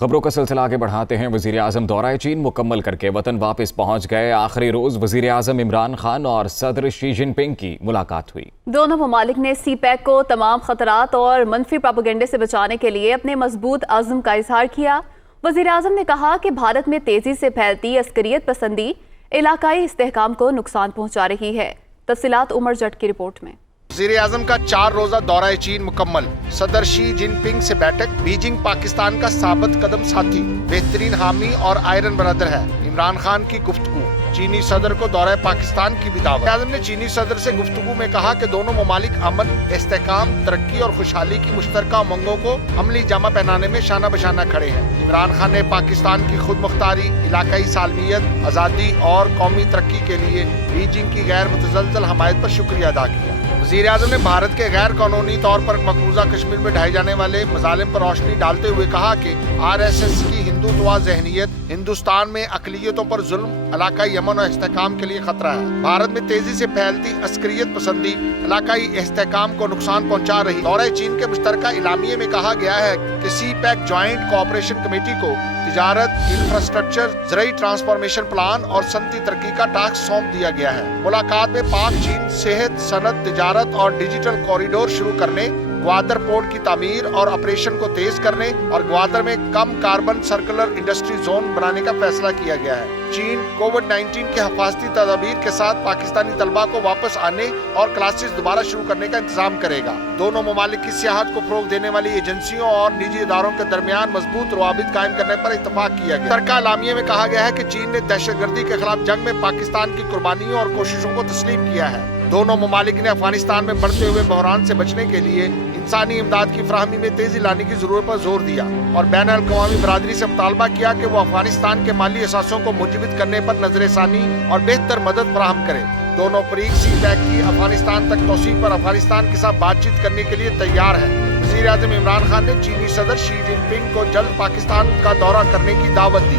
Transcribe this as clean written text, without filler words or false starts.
خبروں کا سلسلہ آگے بڑھاتے ہیں۔ وزیر اعظم دورہ چین مکمل کر کے وطن واپس پہنچ گئے۔ آخری روز وزیر اعظم عمران خان اور صدر شی جن پنگ کی ملاقات ہوئی۔ دونوں ممالک نے سی پیک کو تمام خطرات اور منفی پروپیگنڈے سے بچانے کے لیے اپنے مضبوط عزم کا اظہار کیا۔ وزیر اعظم نے کہا کہ بھارت میں تیزی سے پھیلتی عسکریت پسندی علاقائی استحکام کو نقصان پہنچا رہی ہے۔ تفصیلات عمر جٹ کی رپورٹ میں۔ وزیر اعظم کا 4 روزہ دورہ چین مکمل۔ صدر شی جن پنگ سے بیٹھک۔ بیجنگ پاکستان کا ثابت قدم ساتھی، بہترین حامی اور آئرن برادر ہے۔ عمران خان کی گفتگو۔ چینی صدر کو دورہ پاکستان کی بھی دعوت۔ وزیر اعظم نے چینی صدر سے گفتگو میں کہا کہ دونوں ممالک امن، استحکام، ترقی اور خوشحالی کی مشترکہ امنگوں کو عملی جامہ پہنانے میں شانہ بشانہ کھڑے ہیں۔ عمران خان نے پاکستان کی خود مختاری، علاقائی سالمیت، آزادی اور قومی ترقی کے لیے بیجنگ کی غیر متزلزل حمایت پر شکریہ ادا کیا۔ وزیر اعظم نے بھارت کے غیر قانونی طور پر مقبوضہ کشمیر میں ڈھائے جانے والے مظالم پر روشنی ڈالتے ہوئے کہا کہ RSS کی ہندوتوا ذہنیت ہندوستان میں اقلیتوں پر ظلم، علاقائی امن اور استحکام کے لیے خطرہ ہے۔ بھارت میں تیزی سے پھیلتی عسکریت پسندی علاقائی استحکام کو نقصان پہنچا رہی۔ دورہ چین کے مشترکہ اعلامیے میں کہا گیا ہے کہ سی پیک جوائنٹ کوآپریشن کمیٹی کو تجارت، انفراسٹرکچر، زرعی ٹرانسفارمیشن پلان اور صنعتی ترقی کا ٹاسک سونپ دیا گیا ہے۔ ملاقات میں پاک چین صحت، صنعت، تجارت اور ڈیجیٹل کوریڈور شروع کرنے، گوادر پورٹ کی تعمیر اور آپریشن کو تیز کرنے اور گوادر میں کم کاربن سرکولر انڈسٹری زون بنانے کا فیصلہ کیا گیا ہے۔ چین کووڈ-19 کے حفاظتی تدابیر کے ساتھ پاکستانی طلباء کو واپس آنے اور کلاسز دوبارہ شروع کرنے کا انتظام کرے گا۔ دونوں ممالک کی سیاحت کو فروغ دینے والی ایجنسیوں اور نجی اداروں کے درمیان مضبوط روابط قائم کرنے پر اتفاق کیا گیا۔ مشترکہ اعلامیے میں کہا گیا ہے کہ چین نے دہشت گردی کے خلاف جنگ میں پاکستان کی قربانیوں اور کوششوں کو تسلیم کیا ہے۔ دونوں ممالک نے افغانستان میں بڑھتے ہوئے بحران سے بچنے کے لیے انسانی امداد کی فراہمی میں تیزی لانے کی ضرورت پر زور دیا اور بین الاقوامی برادری سے مطالبہ کیا کہ وہ افغانستان کے مالی اثاثوں کو منجمد کرنے پر نظر ثانی اور بہتر مدد فراہم کرے۔ دونوں فریق سی پیک کی افغانستان تک توسیع پر افغانستان کے ساتھ بات چیت کرنے کے لیے تیار ہے۔ وزیر اعظم عمران خان نے چینی صدر شی جن پنگ کو جلد پاکستان کا دورہ کرنے کی دعوت دی۔